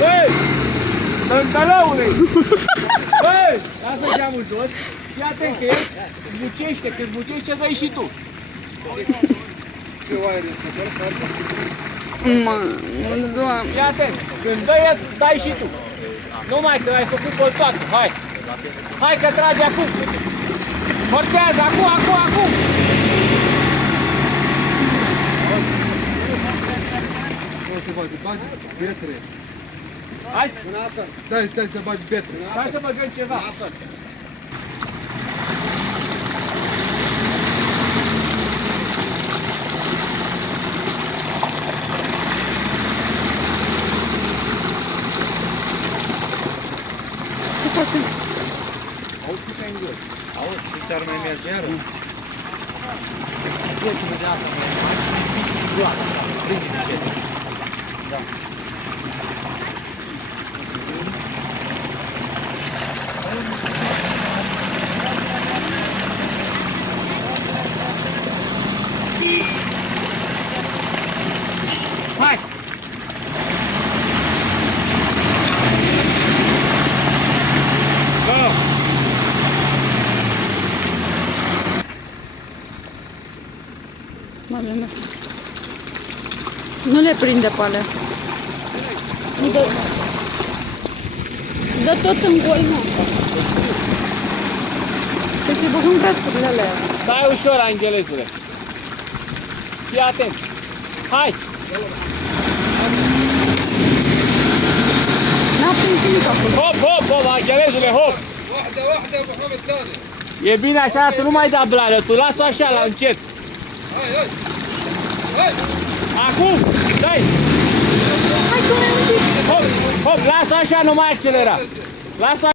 Băi! Tântălăule! Băi! Lasă geamul jos. Fii atent că el zbucește. Când zbucește, dai și tu. Doamne. Fii atent. Când dă el, dai și tu. Numai că l-ai făcut coltoată. Hai! Hai că trage acum! Forțează! Acum! O să bagi pietre. Hai! Stai să bagi pietre. Hai să băgăm ceva. Ce facem? Auzi cât ai în gol. Auzi, și ți-ar mai merge iară? Ieși-mă de asta mai mare. Joacă. Prinde încet. Da. Hai! Go! Mame mea. Nu le prinde pe alea. Nu dă... Dă tot în gol, mă. Să se băgăm cascurile alea. Stai ușor, angelezule. Fii atent. Hai! N-a prins nimic acolo. Hop, angelezule, hop! Wahda, Abu Hamid, tane. E bine așa, tu nu mai da blală, tu lasă așa la încet. Hai! Acum, dai! Hai că mai un pic. Hop, lasă așa, nu mai accelera. Lasă